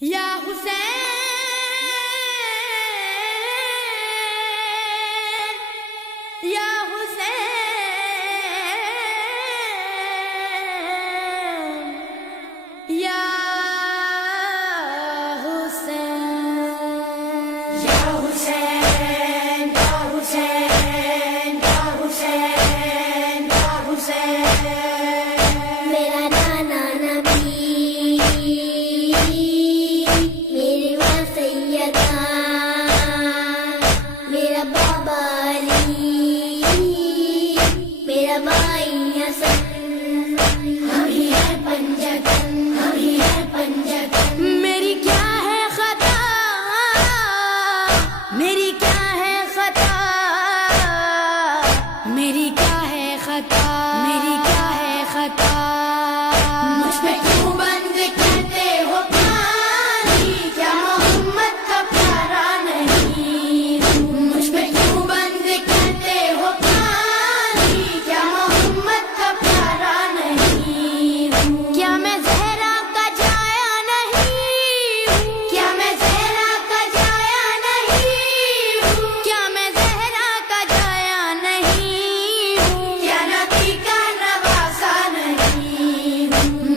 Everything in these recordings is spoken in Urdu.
یا حسین یا حسین یا حسین یا حسین یا حسین یا حسین یا حسین میرا نانا نبی میری ماں سیدہ میرا بابا علی میرا بھائی حسن ہم ہی ہے پنجتن ہم ہی ہے پنجتن میری کیا ہے خطا میری کیا ہے خطا میری کیا ہے خطا میری کیا ہے خطا مجھ پہ کیوں بند کرتے ہو پانی کیا محمد کا پیارا نہیں مجھ پہ کیوں بند کرتے ہو پانی کیا محمد کا پیارا نہیں کیا میں زہرا کا جایا نہیں کیا میں زہرا کا جایا نہیں کیا میں زہرا کا جایا نہیں کیا نبی کا نواسا نہیں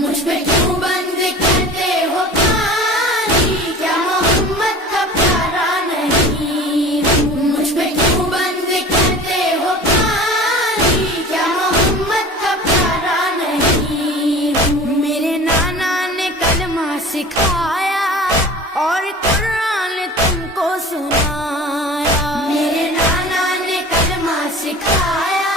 مجھ پہ کیوں بند کرتے ہو پانی کیا محمد کا پیارا نہیں مجھ پہ کیوں بند کرتے ہو پانی کیا محمد کا پیارا نہیں میرے نانا نے کلمہ سکھایا اور قرآن تم کو سنایا میرے نانا نے کلمہ سکھایا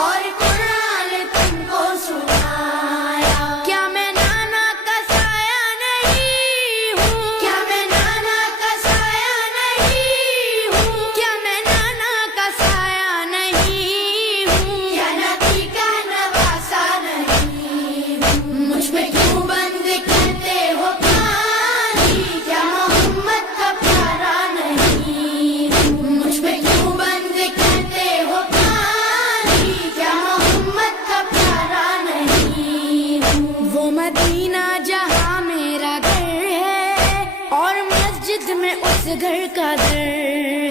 اور قرآن تم کو سنایا کیا میں نانا کا سایہ نہیں ہوں کیا میں نانا کا سایہ نہیں ہوں کیا میں نانا کا سایہ نہیں ہوں کیا نبی کا نواسا نہیں مجھ پہ کیوں بند کرتے ہو پانی کیا محمد کا پیارا نہیں مجھ پہ کیوں بند کرتے ہو پانی کیا محمد کا پیارا نہیں وہ مدینہ جہاں میرا گھر ہے اور مسجد میں اس گھر کا در ہے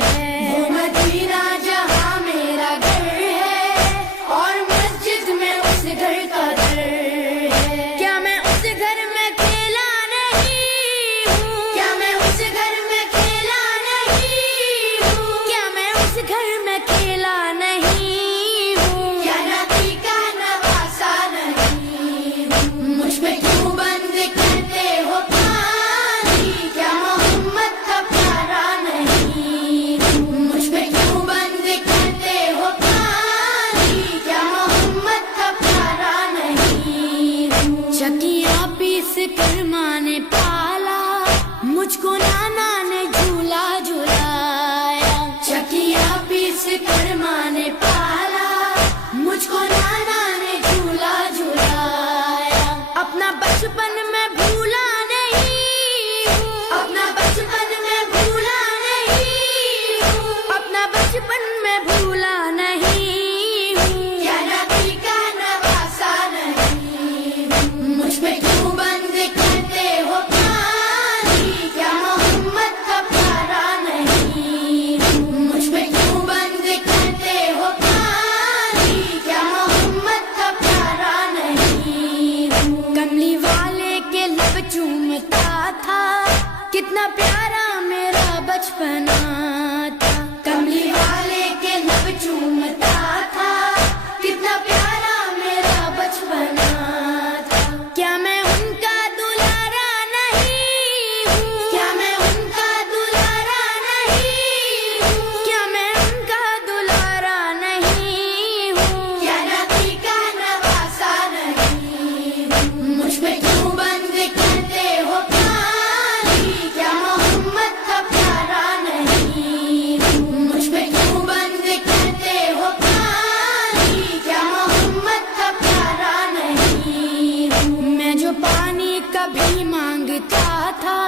وہ مدینہ جہاں میرا گھر ہے اور مسجد میں اس گھر کا در ہے کیا میں اس گھر میں کھیلا نہیں ہوں کیا میں اس گھر میں کھیلا نہیں ہوں کیا میں اس گھر میں کھیلا نہیں ہوں کیا نبی کا نواسا نہیں مجھ پہ کیوں بند کرتے ہو پانی کیا محمد کا پیارا نہیں مجھ پہ کیوں بند کرتے ہو پانی کیا محمد کا پیارا نہیں چکیاں پیس کر ماں نے پالا مجھ کو نانا نے جھولا جھلایا چکیاں پیس کر ماں نے پالا مجھ کو نانا نے جھولا جھلایا اپنا بچپن میں بھولا نہیں ہوں اپنا بچپن میں بھولا نہیں ہوں اپنا بچپن میں بھولا نہیں ہوں کیا نبی کا نواسا نہیں مجھ پہ کیوں بند کرتے ہو پانی کیا محمد کا پیارا نہیں مجھ پہ کیوں بند کرتے ہو پانی کیا محمد کا پیارا نہیں کملی والے کے لب چومتا تھا کتنا پیارا میرا بچپنا تھا کملی والے کے لب چومتا تھا کتنا پیارا میرا بچپنا تھا کیا میں ان کا دلارا نہیں ہوں کیا میں ان کا دلارا نہیں ہوں کیا میں ان کا دلارا نہیں ہوں کیا نبی کا نواسا نہیں مجھ پہ کیوں بند کرتے ہو پانی کیا محمد کا پیارا نہیں مجھ پہ کیوں بند کرتے ہو پانی کیا محمد کا پیارا نہیں میں جو پانی کبھی مانگتا تھا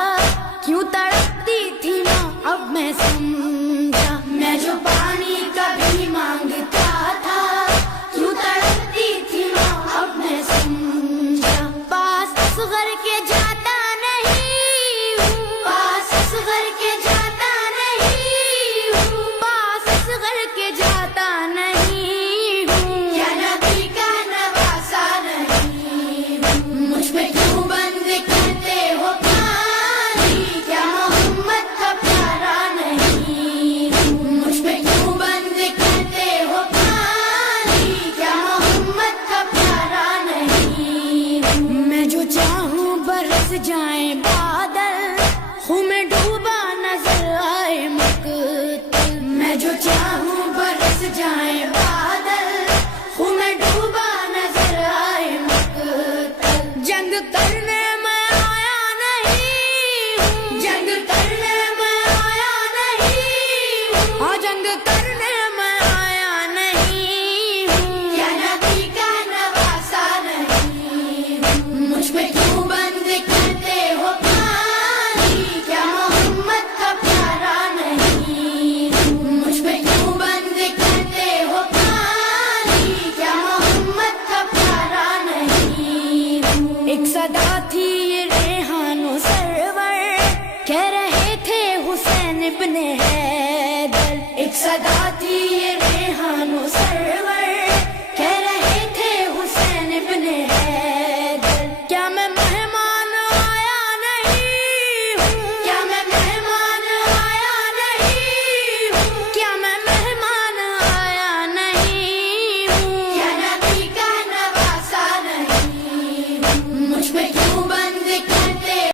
کیوں تڑپتی تھی ماں اب میں سمجھا میں جو پانی کبھی مانگتا تھا کیوں تڑپتی تھی ماں اب میں سمجھا پاس اصغر کے جاتا نہیں جائیں بادل، خوں میں ڈوبا نظر آئے مقتل، میں جو چاہوں برس جائیں بادل،